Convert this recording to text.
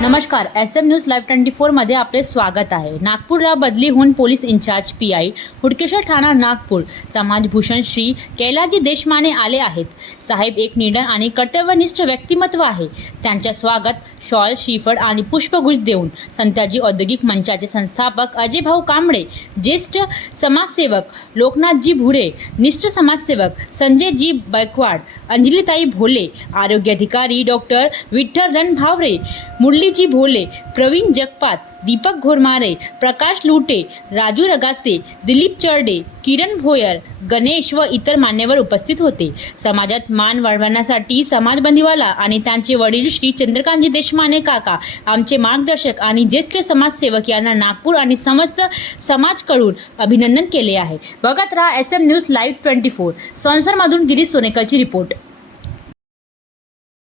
नमस्कार S M news live twenty फोरमध्ये आपले स्वागत आहे. नागपूरला बदलीहून police incharge P I Hudkeshwar ठाणा नागपूर. समाजभूषण श्री कैलाजी देशमाने आले आहेत. साहेब एक निडन आणि कर्तव्यनिष्ठ व्यक्तिमत्व आहे. त्यांच्या स्वागत शॉल श्रीफळ आणि पुष्पगुच्छ देऊन संताजी औद्योगिक मंचाचे संस्थापक अजय भाऊ कांबळे ज्येष्ठ समाजसेवक लोकनाथजी भुरे निष्ठ समाजसेवक संजयजी बैकवाड अंजलीताई भोले आरोग्य अधिकारी डॉक्टर विठ्ठल रणभावरे मुरलीजी भोले प्रवीण जगपात दीपक घोरमारे प्रकाश लुटे राजू रगासे दिलीप चर्डे किरण भोयर गणेश व इतर मान्यवर उपस्थित होते. समाजात मान वाढवण्यासाठी समाज बंदीवाला आणि त्यांचे वडील श्री चंद्रकांतजी देशमाने काका आमचे मार्गदर्शक आणि ज्येष्ठ समाजसेवक यांना नागपूर आणि समस्त समाजकडून अभिनंदन केले आहे. बघत राहा S M news live twenty four स्पॉन्सरमधून Girish सोनेकरची रिपोर्ट.